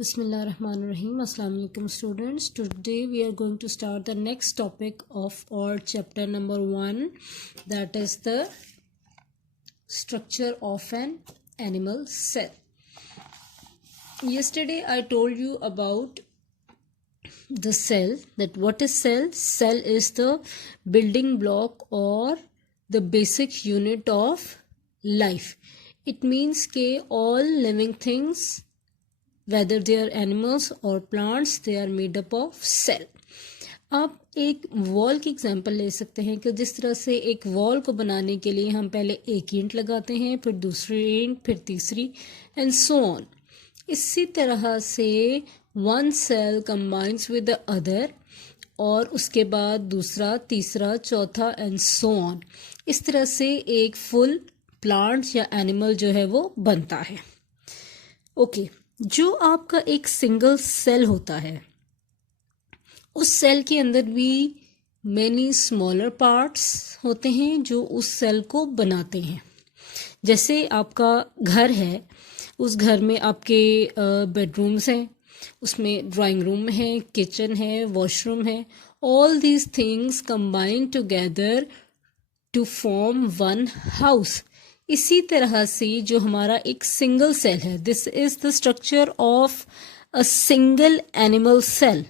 Bismillahirrahmanirrahim. Assalamu alaikum students. Today we are going to start the next topic of our chapter number 1, that is the structure of an animal cell. Yesterday I told you about the cell, that what is cell? Cell is the building block or the basic unit of life. It means that all living things, whether they are animals or plants, they are made up of cell. आप एक wall की example ले सकते हैं कि जिस तरह से एक वॉल को बनाने के लिए हम पहले एक ईंट लगाते हैं, फिर दूसरी ईंट, फिर तीसरी, एंड सो ऑन. इसी तरह से one cell combines with the other, और उसके बाद दूसरा, तीसरा, चौथा, एंड सो ऑन. इस तरह से एक फुल प्लांट या एनिमल जो है वो बनता है. ओके, जो आपका एक सिंगल सेल होता है, उस सेल के अंदर भी मेनी स्मॉलर पार्ट्स होते हैं जो उस सेल को बनाते हैं. जैसे आपका घर है, उस घर में आपके बेडरूम्स हैं, उसमें ड्राइंग रूम है, किचन है, वॉशरूम है. All these things combine together to form one house. इसी तरह से जो हमारा एक सिंगल सेल है, this is the structure of a single animal cell.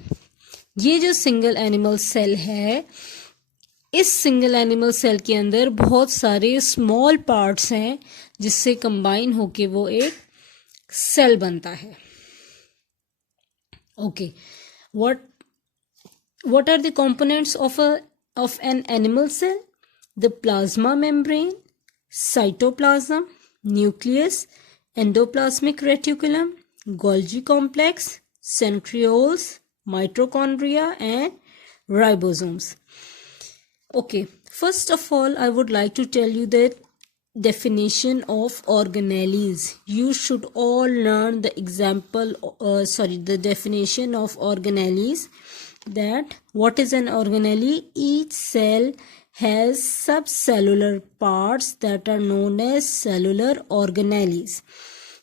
ये जो सिंगल एनिमल सेल है, इस सिंगल एनिमल सेल के अंदर बहुत सारे स्मॉल पार्ट्स हैं जिससे कंबाइन होके वो एक सेल बनता है. Okay, what are the components of an animal cell? The plasma membrane, cytoplasm, nucleus, endoplasmic reticulum, Golgi complex, centrioles, mitochondria, and ribosomes. Okay, first of all, I would like to tell you the definition of organelles. You should all learn the the definition of organelles. That what is an organelle? Each cell has subcellular parts that are known as cellular organelles.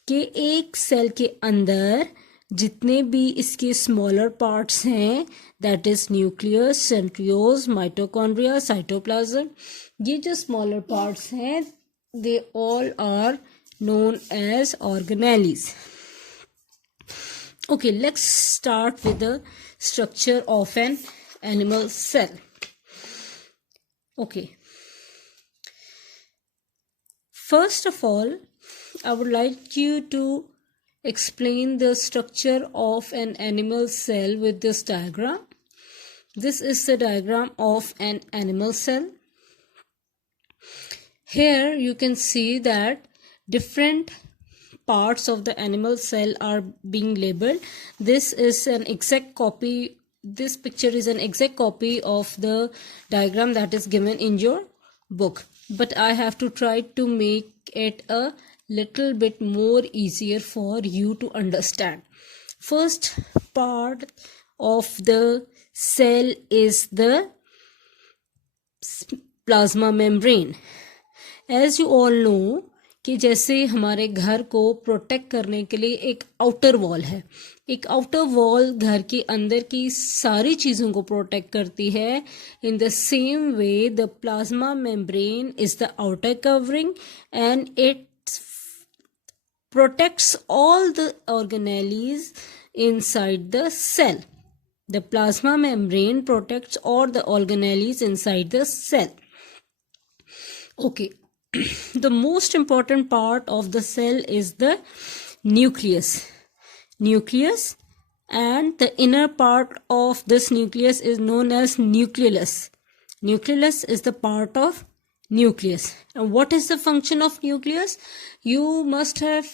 कि एक cell के अंदर जितने भी इसके smaller parts हैं, that is nucleus, centrioles, mitochondria, cytoplasm, ये जो स्मॉलर पार्ट्स हैं, they all are known as organelles. Okay, let's start with the structure of an animal cell. Okay, first of all, I would like you to explain the structure of an animal cell with this diagram. This is the diagram of an animal cell. Here you can see that different parts of the animal cell are being labeled. This is an exact copy. This picture is an exact copy of the diagram that is given in your book, but I have to try to make it a little bit more easier for you to understand. First part of the cell is the plasma membrane. As you all know कि जैसे हमारे घर को protect करने के लिए एक outer wall है, एक आउटर वॉल घर के अंदर की सारी चीज़ों को प्रोटेक्ट करती है. In the same way the plasma membrane is the outer covering and it protects all the organelles inside the cell. The plasma membrane protects all the organelles inside the cell. Okay, the most important part of the cell is the nucleus. Nucleus, and the inner part of this nucleus is known as nucleus. Nucleus is the part of nucleus. And what is the function of nucleus? You must have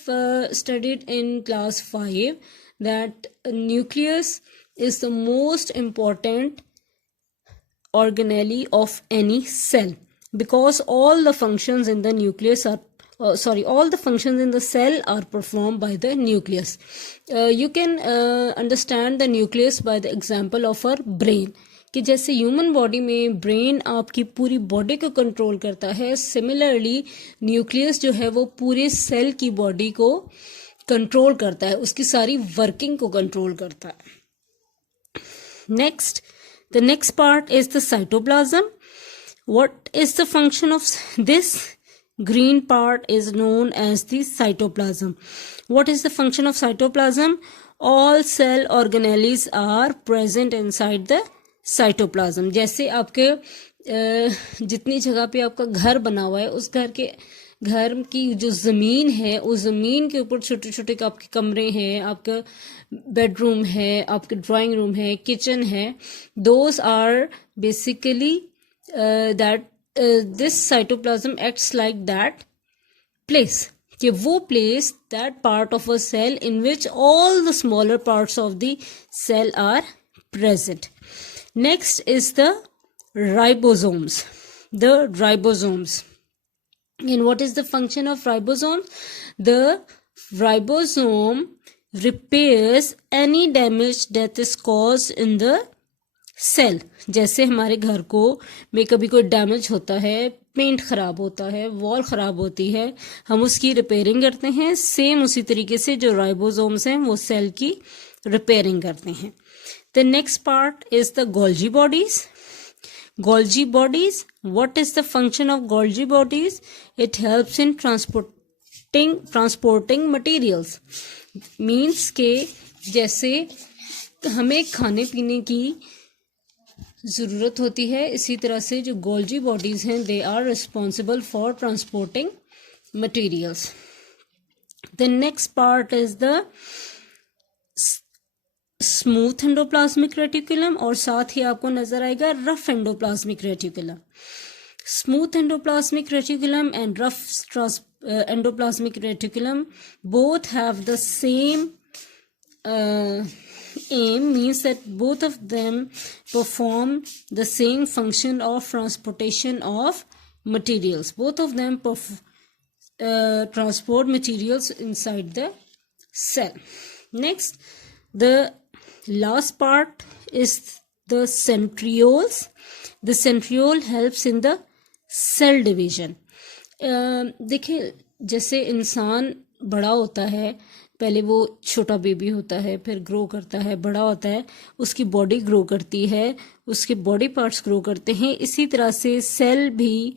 studied in class 5 that nucleus is the most important organelle of any cell, because all the functions in the nucleus are all the functions in the cell are performed by the nucleus. You can understand the nucleus by the example of our brain. कि जैसे human body में brain आपकी पूरी body को control करता है, similarly nucleus जो है वो पूरे सेल की बॉडी को कंट्रोल करता है, उसकी सारी वर्किंग को कंट्रोल करता है. Next, the next part is the cytoplasm. What is the function of this? Green part is known as the cytoplasm. What is the function of cytoplasm? All cell organelles are present inside the cytoplasm. जैसे आपके जितनी जगह पे आपका घर बना हुआ है, उस घर की जो ज़मीन है, उस ज़मीन के ऊपर छोटे छोटे आपके कमरे हैं, आपका बेडरूम है, आपके ड्राइंग रूम है, किचन है. Those are basically that this cytoplasm acts like that place, कि वो place, that part of a cell in which all the smaller parts of the cell are present. Next is the ribosomes. The ribosomes. And what is the function of ribosomes? The ribosome repairs any damage that is caused in the cell. जैसे हमारे घर को में कभी कोई damage होता है, paint खराब होता है, वॉल खराब होती है, हम उसकी रिपेयरिंग करते हैं. सेम उसी तरीके से जो राइबोसोम्स हैं वो सेल की रिपेयरिंग करते हैं. The next part is the Golgi bodies. Golgi bodies. What is the function of Golgi bodies? It helps in transporting materials. Means के जैसे हमें खाने पीने की ज़रूरत होती है, इसी तरह से जो Golgi bodies हैं, they are responsible for transporting materials. The next part is the smooth endoplasmic reticulum, और साथ ही आपको नजर आएगा rough endoplasmic reticulum. Smooth endoplasmic reticulum and rough endoplasmic reticulum both have the same aim, means that both of them perform the same function of transportation of materials. Both of them transport materials inside the cell. Next, the last part is the centrioles. The centriole helps in the cell division. देखिए, जैसे इंसान बड़ा होता है, पहले वो छोटा baby होता है, फिर ग्रो करता है, बड़ा होता है, उसकी बॉडी ग्रो करती है, उसके बॉडी पार्ट्स ग्रो करते हैं. इसी तरह से सेल भी,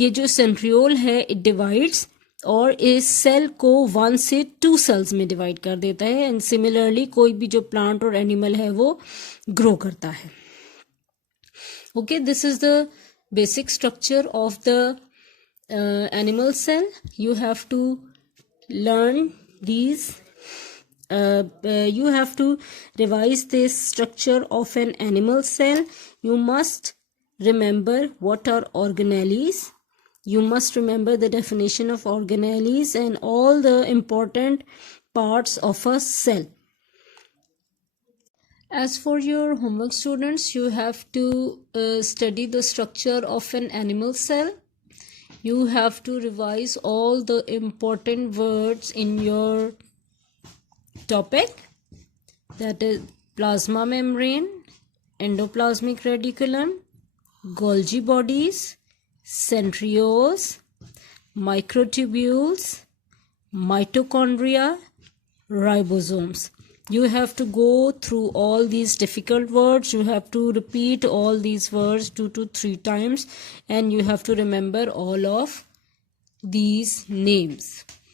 ये जो सेंट्रियोल है, इट डिवाइड्स और इस सेल को 1 से 2 सेल्स में डिवाइड कर देता है. एंड सिमिलरली कोई भी जो प्लांट और एनिमल है वो ग्रो करता है. Okay, this is the basic structure of the animal cell. You have to learn these you have to revise this structure of an animal cell. You must remember what are organelles. You must remember the definition of organelles and all the important parts of a cell. As for your homework, students, you have to study the structure of an animal cell. You have to revise all the important words in your topic, that is plasma membrane, endoplasmic reticulum, Golgi bodies, centrioles, microtubules, mitochondria, ribosomes. You have to go through all these difficult words. You have to repeat all these words 2 to 3 times, and you have to remember all of these names.